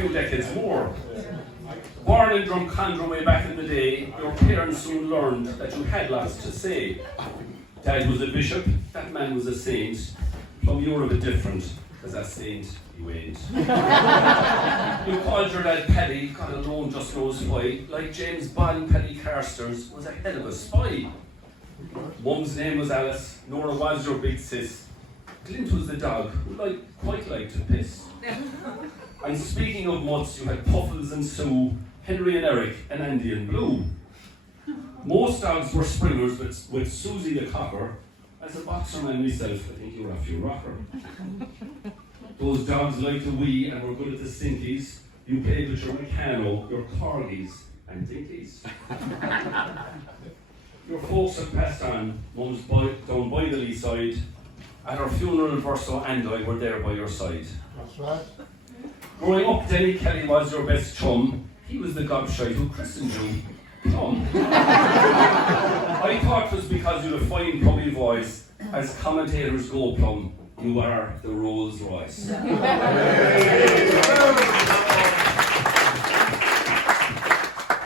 few decades more. Born in Drumcondra way back in the day, your parents soon learned that you had lots to say. Dad was a bishop, that man was a saint. Plum, you were a bit different, as a saint you ain't. You called your dad Paddy, God alone just knows why, like James Bond, Paddy Carstairs was a hell of a spy. Mum's name was Alice, Nora was your big sis. Clint was the dog who quite liked to piss. And speaking of mutts, you had Puffles and Sue, Henry and Eric, and Andy and Blue. Most dogs were springers, but with Susie the cocker. As a boxer man myself, I think you were a few rocker. Those dogs liked to wee and were good at the stinkies. You played with your Meccano, your corgis, and dinkies. Your folks have passed on, Mum's down by the lee side. At her funeral, Verso and I were there by your side. That's right. Growing up, Denny Kelly was your best chum. He was the gobshite who christened you Plum. I thought it was because you had a fine plummy voice. As commentators go, Plum, you are the Rolls Royce.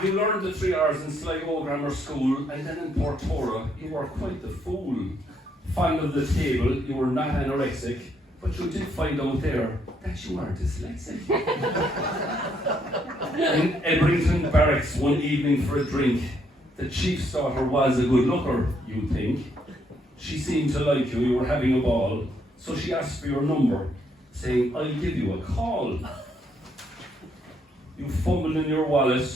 You learned the 3 R's in Sligo Grammar School, and then in Portora, you were quite the fool. Fond of the table, you were not anorexic, but you did find out there that you are dyslexic. In Ebrington Barracks one evening for a drink, the chief's daughter was a good looker, you'd think. She seemed to like you, you were having a ball, so she asked for your number, saying, I'll give you a call. You fumbled in your wallet,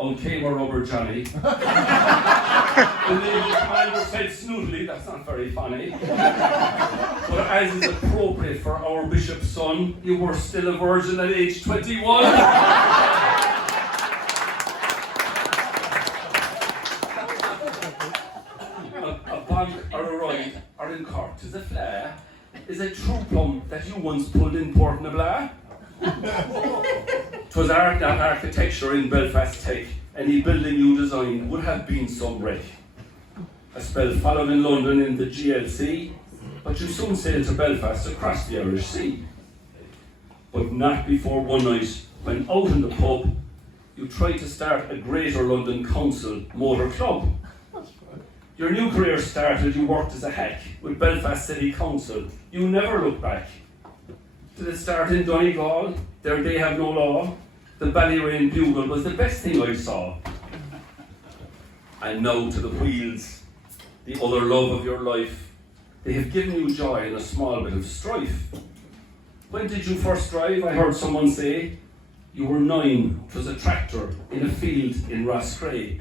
out came a rubber Johnny. The naval commander said snootily, that's not very funny. But as is appropriate for our bishop's son, you were still a virgin at age 21. A bank or a ride or in Cork is a flair. Is it true, Plum, that you once pulled in Port na Blah? 'Twas art, not architecture in Belfast Tech. Any building you designed would have been some wreck. A spell followed in London in the GLC, but you soon sailed to Belfast across the Irish Sea. But not before one night, when out in the pub, you tried to start a Greater London Council motor club. Your new career started, you worked as a hack with Belfast City Council. You never looked back. Did it start in Donegal? There they have no law. The Ballyrain Bugle was the best thing I saw. And now to the wheels, the other love of your life. They have given you joy in a small bit of strife. When did you first drive? I heard someone say. You were 9, 'twas a tractor in a field in Rosscray.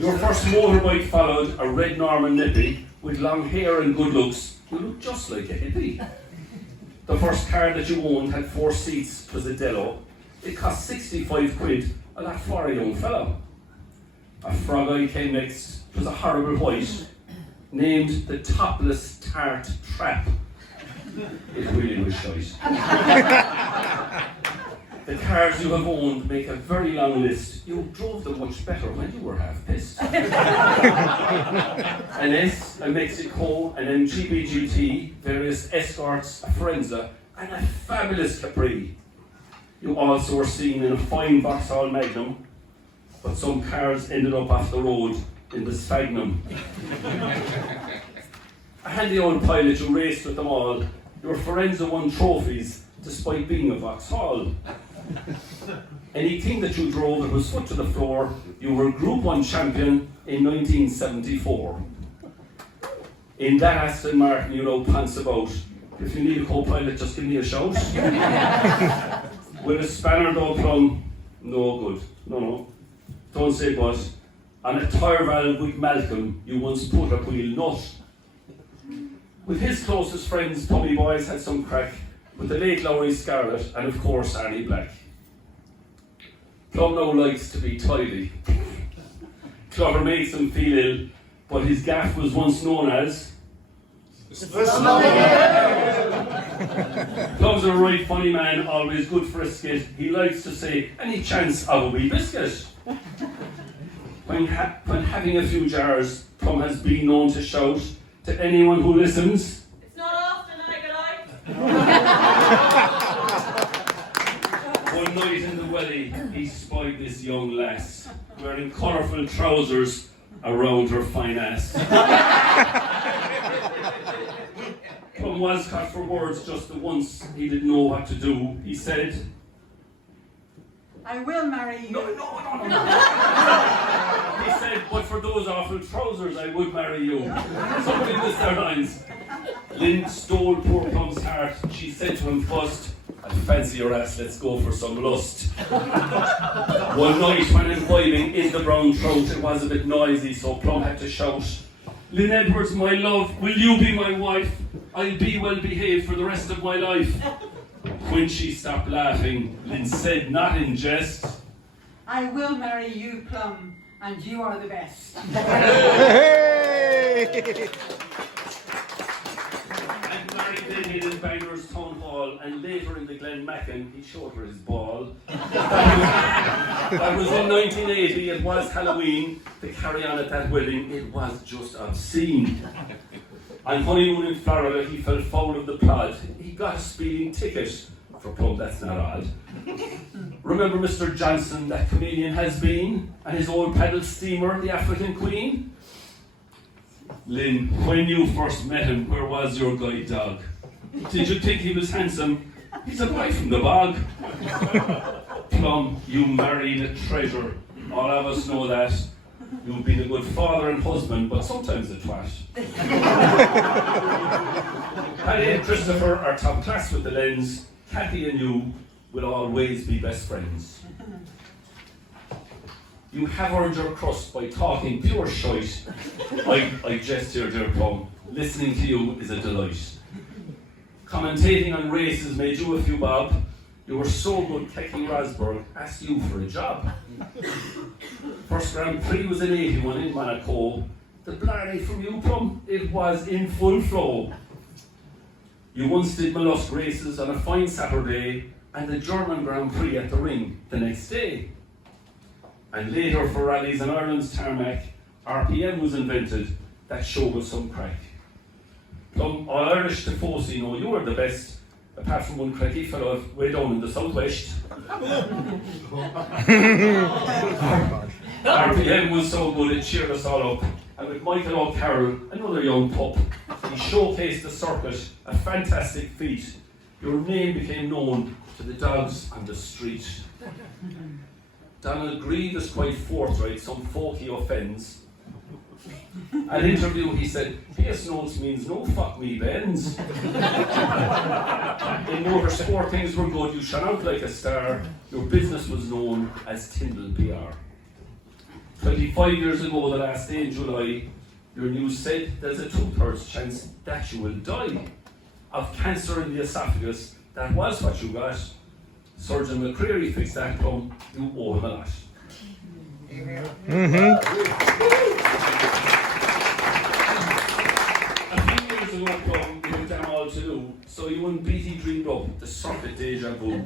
Your first motorbike followed a red Norman Nippy with long hair and good looks. You looked just like a hippie. The first car that you owned had 4 seats, 'twas a Dello. It cost 65 quid, a lot for a young fellow. A frog eye came next, 'twas a horrible white, named the Topless Tart Trap. It really was shite. The cars you have owned make a very long list. You drove them much better when you were half pissed. An S, a Mexico, an MGB GT, various Escorts, a Forenza, and a fabulous Capri. You also were seen in a fine Vauxhall Magnum, but some cars ended up off the road in the Sphagnum. A handy old pilot, you raced with them all. Your Forenza won trophies, despite being a Vauxhall. Anything that you drove that was foot to the floor, you were Group 1 champion in 1974. In that Aston Martin, you know pants about. If you need a co-pilot, just give me a shout. With a spanner though, Plum, no good. No. Don't say but. On a tire valve with Malcolm, you once put a wheel nut. With his closest friends, Tommy Boys had some crack with the late Lowry Scarlett and of course Arnie Black. Plum now likes to be tidy. Clover makes him feel ill, but his gaff was once known as... Plum's a right funny man, always good for a skit. He likes to say, any chance of a wee biscuit? When having a few jars, Plum has been known to shout to anyone who listens. It's not often I get out. One night in the welly, he spied this young lass, wearing colourful trousers around her fine ass. Plum was caught for words just the once he didn't know what to do. He said, I will marry you. no. He said, but for those awful trousers, I would marry you. Somebody missed their lines. Lynn stole poor Plum's heart. She said to him first, I fancy your ass, let's go for some lust. One night when imbibing in the brown trout, it was a bit noisy, so Plum had to shout, Lynn Edwards, my love, will you be my wife? I'll be well behaved for the rest of my life. When she stopped laughing, Lynn said, not in jest, I will marry you, Plum, and you are the best. And married they hid in Bangor's Town Hall, and later in the Glenmachan, he showed her his ball. That was in 1980, it was Halloween. To carry on at that wedding, it was just obscene. On honeymoon in Florida, he fell foul of the plot. He got a speeding ticket. For Plum, that's not odd. Remember Mr. Johnson, that comedian has been, and his old paddle steamer, the African Queen? Lynn, when you first met him, where was your guide dog? Did you think he was handsome? He's a boy from the bog. Plum, you married a treasure. All of us know that. You've been a good father and husband, but sometimes a twat. Paddy and Christopher are top class with the lens. Kathy and you will always be best friends. You have earned your crust by talking pure shite. I jest here, dear Plum. Listening to you is a delight. Commentating on races made you a few bob. You were so good Kecky Rosberg asked you for a job. First Grand Prix was in 81 in Monaco. The blarney from you, Plum, it was in full flow. You once did mollusk races on a fine Saturday, and the German Grand Prix at the ring the next day. And later for rallies on Ireland's tarmac, RPM was invented. That show was some crack. Plum, all Irish to Fossey, know you were the best, apart from one cracky fellow way down in the southwest. RPM was so good it cheered us all up. And with Michael O'Carroll, another young pup, he showcased the circuit, a fantastic feat. Your name became known to the dogs on the street. Donald Grieve is quite forthright, some folk he offends. At interview he said, PS notes means no fuck me bends. In motorsport things were good, you shone out like a star. Your business was known as Tyndall PR. 25 years ago, the last day in July, your news said there's a 2/3 chance that you will die of cancer in the esophagus. That was what you got. Surgeon McCreary fixed that, Plum. You owe him a lot. A few years ago, Plum, you were damn all to do, so you and Beatty dreamed up the circuit deja vu.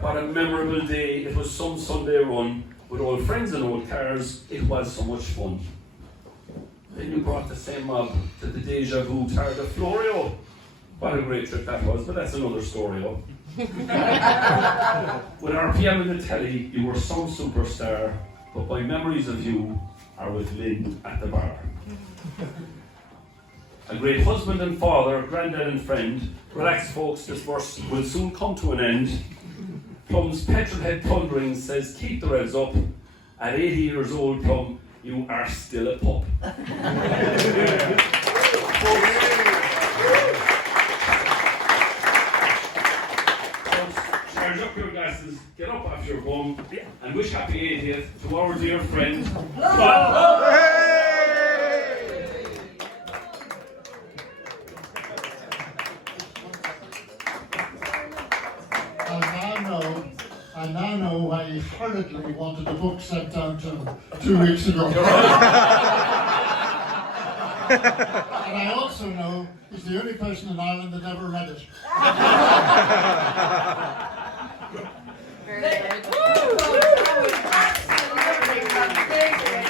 What a memorable day. It was some Sunday run. With old friends and old cars, it was so much fun. Then you brought the same mob to the Deja Vu Tar de Florio. What a great trip that was, but that's another story. Oh. With RPM in the telly, you were some superstar, but my memories of you are with Lynn at the bar. A great husband and father, granddad and friend. Relax folks, this verse will soon come to an end. Plum's petrolhead thundering says, keep the revs up. At 80 years old, Plum, you are still a pup. Charge up your glasses, get up off your bum, and wish happy 80th to our dear friend. I now know why he hurriedly wanted the book sent down to him 2 weeks ago. And I also know he's the only person in Ireland that ever read it. Very good.